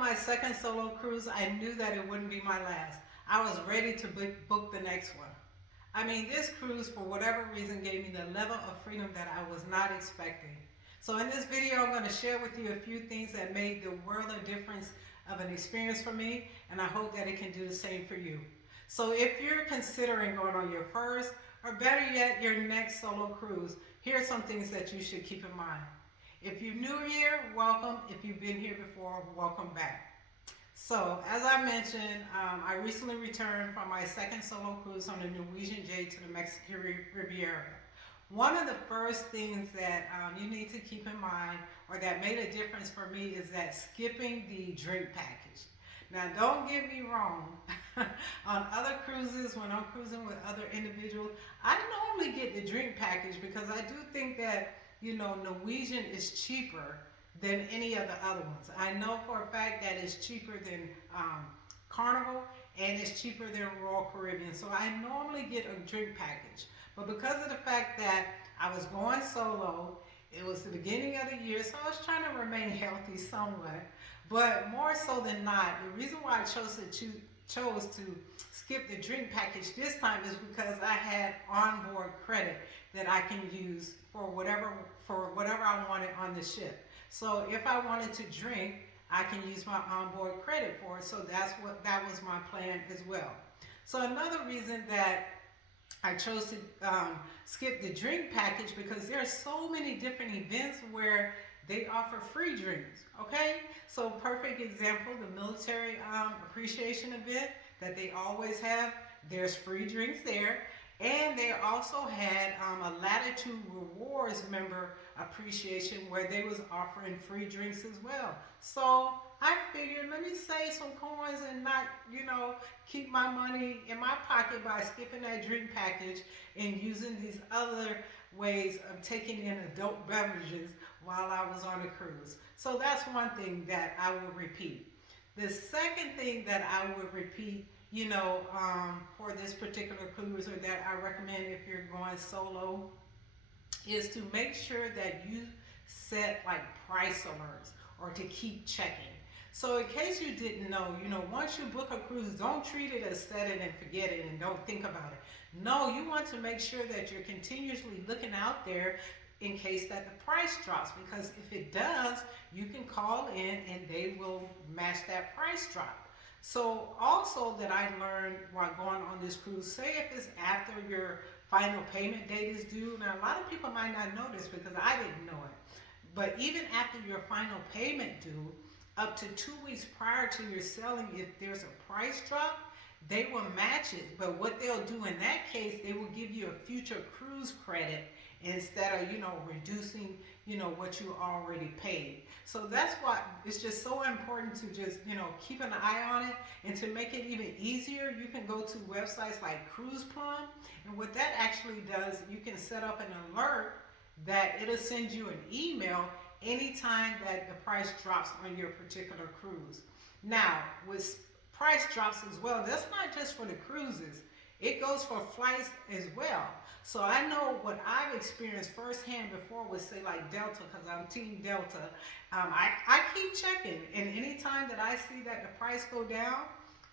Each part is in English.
my second solo cruise, I knew that it wouldn't be my last. I was ready to book the next one. I mean, this cruise, for whatever reason, gave me the level of freedom that I was not expecting. So in this video, I'm going to share with you a few things that made the world of difference of an experience for me, and I hope that it can do the same for you. So if you're considering going on your first, or better yet, your next solo cruise, here are some things that you should keep in mind. If you're new here, welcome. If you've been here before, welcome back. So, as I mentioned, I recently returned from my second solo cruise on the Norwegian Jade to the Mexican Riviera. One of the first things that you need to keep in mind, or that made a difference for me, is that skipping the drink package. Now, don't get me wrong. On other cruises, when I'm cruising with other individuals, I normally get the drink package because I do think that, Norwegian is cheaper than any of the other ones. I know for a fact that it's cheaper than Carnival, and it's cheaper than Royal Caribbean. So I normally get a drink package. But because of the fact that I was going solo, it was the beginning of the year, so I was trying to remain healthy somewhat. But more so than not, the reason why I chose to skip the drink package this time is because I had onboard credit that I can use for whatever I wanted on the ship. So if I wanted to drink, I can use my onboard credit for it. So that was my plan as well. So another reason that I chose to skip the drink package, because there are so many different events where they offer free drinks. Okay, so perfect example, the military appreciation event that they always have. There's free drinks there. And they also had a Latitude Rewards member appreciation where they was offering free drinks as well. So I figured, let me save some coins and not, keep my money in my pocket by skipping that drink package and using these other ways of taking in adult beverages while I was on a cruise. So that's one thing that I would repeat. The second thing that I would repeat, for this particular cruise, or that I recommend if you're going solo, is to make sure that you set like price alerts, or to keep checking. So in case you didn't know, once you book a cruise, don't treat it as set it and forget it and don't think about it. No, you want to make sure that you're continuously looking out there in case that the price drops, because if it does, you can call in and they will match that price drop. So also that I learned while going on this cruise, say if it's after your final payment date is due. Now a lot of people might not know this because I didn't know it. But even after your final payment due, up to 2 weeks prior to your sailing, if there's a price drop, they will match it. But what they'll do in that case, they will give you a future cruise credit instead of, reducing, what you already paid. So that's why it's just so important to just, keep an eye on it. And to make it even easier, you can go to websites like Cruise Plum. And what that actually does, you can set up an alert that it'll send you an email anytime that the price drops on your particular cruise. Now, with price drops as well, that's not just for the cruises. It goes for flights as well. So I know what I've experienced firsthand before with, say, like Delta, because I'm Team Delta. I keep checking, and anytime that I see that the price go down,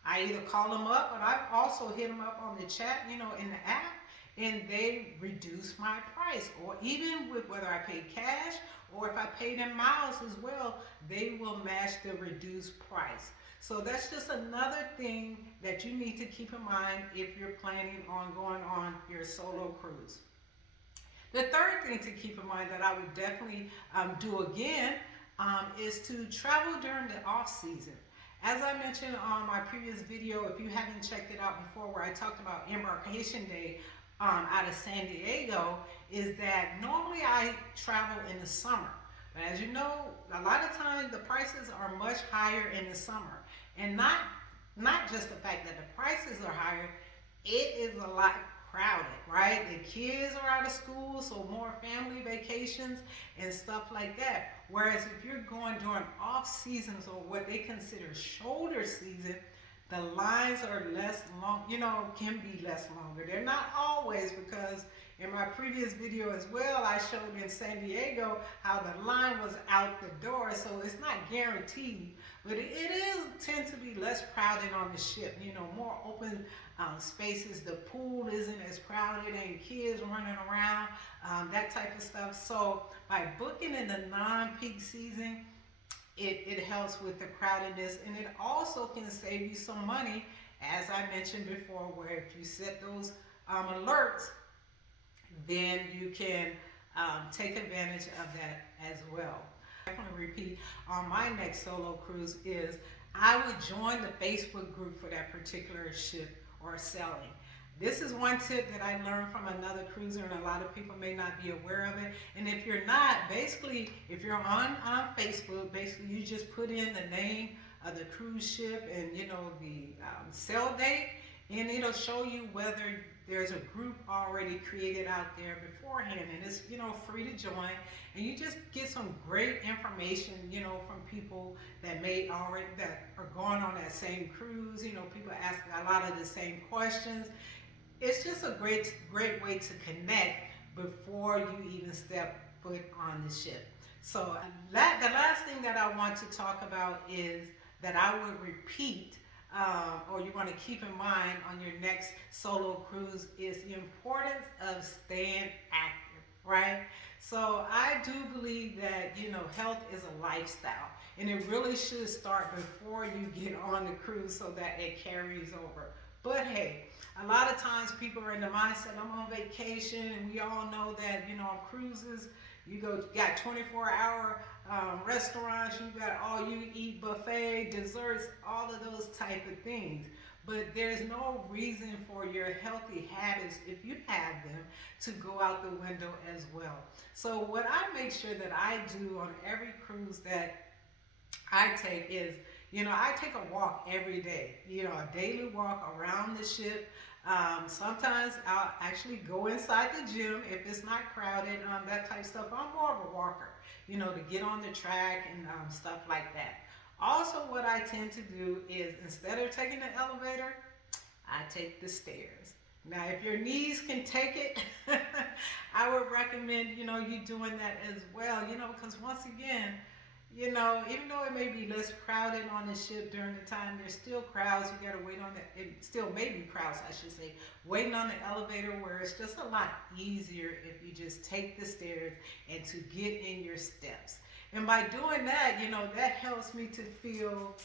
I either call them up, but I've also hit them up on the chat, in the app, and they reduce my price. Or even with whether I pay cash or if I paid in miles as well, they will match the reduced price. So that's just another thing that you need to keep in mind if you're planning on going on your solo cruise. The third thing to keep in mind that I would definitely do again is to travel during the off season. As I mentioned on my previous video, if you haven't checked it out before, where I talked about Embarkation Day out of San Diego, is that normally I travel in the summer. But as you know, a lot of times the prices are much higher in the summer. And not just the fact that the prices are higher, it is a lot crowded, right? The kids are out of school, so more family vacations and stuff like that. Whereas if you're going during off seasons, or what they consider shoulder season, the lines are less long, can be less longer. They're not always, because In my previous video as well, I showed in San Diego how the line was out the door, so it's not guaranteed, but it is tend to be less crowded on the ship. You know, more open spaces. The pool isn't as crowded, and kids running around, that type of stuff. So by booking in the non-peak season, it helps with the crowdedness, and it also can save you some money, as I mentioned before, where if you set those alerts, then you can take advantage of that as well. I'm going to repeat on my next solo cruise is I would join the Facebook group for that particular ship or selling. This is one tip that I learned from another cruiser, and a lot of people may not be aware of it. And if you're not, basically, if you're on Facebook, basically you just put in the name of the cruise ship and, you know, the sell date, and it'll show you whether there's a group already created out there beforehand, and it's, you know, free to join, and you just get some great information, you know, from people that are going on that same cruise. You know, people ask a lot of the same questions. It's just a great way to connect before you even step foot on the ship. So the last thing that I want to talk about is that I would repeat, or you want to keep in mind on your next solo cruise, is the importance of staying active, right? So I do believe that, you know, health is a lifestyle, and it really should start before you get on the cruise so that it carries over. But hey, a lot of times people are in the mindset, I'm on vacation, and we all know that, you know, on cruises, you got 24-hour restaurants, you got all-you-eat buffet, desserts, all of those type of things. But there's no reason for your healthy habits, if you have them, to go out the window as well. So what I make sure that I do on every cruise that I take is, you know, I take a walk every day, you know, a daily walk around the ship. Sometimes I'll actually go inside the gym if it's not crowded, that type of stuff. I'm more of a walker, you know, to get on the track and stuff like that. Also, what I tend to do is, instead of taking the elevator, I take the stairs. Now, if your knees can take it, I would recommend, you know, you doing that as well, you know, because once again, you know, even though it may be less crowded on the ship during the time, there's still crowds. You got to wait on it still may be crowds, I should say, waiting on the elevator, where it's just a lot easier if you just take the stairs and to get in your steps. And by doing that, you know, that helps me to feel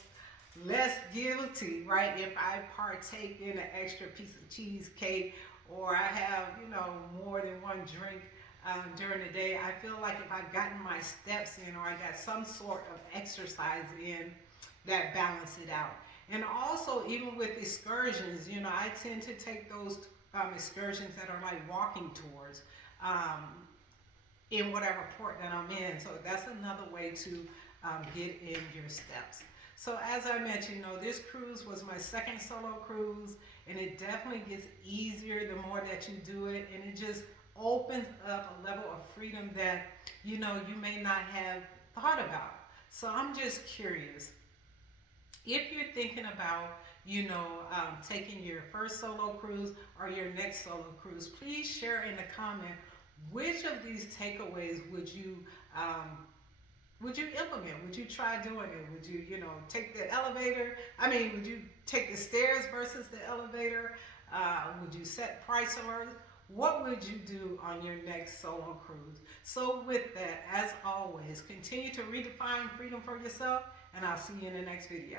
less guilty, right? If I partake in an extra piece of cheesecake, or I have, you know, more than one drink during the day, I feel like if I've gotten my steps in, or I got some sort of exercise in, that balance it out. And also, even with excursions, you know, I tend to take those excursions that are like walking tours in whatever port that I'm in. So that's another way to get in your steps. So as I mentioned, you know, this cruise was my second solo cruise, and it definitely gets easier the more that you do it, and it just opens up a level of freedom that, you know, you may not have thought about. So I'm just curious, if you're thinking about, you know, taking your first solo cruise or your next solo cruise, please share in the comment which of these takeaways would you implement? Would you try doing it? Would you, you know, take the elevator? Would you take the stairs versus the elevator? Would you set price alerts? What would you do on your next solo cruise? So with that, as always, continue to redefine freedom for yourself, and I'll see you in the next video.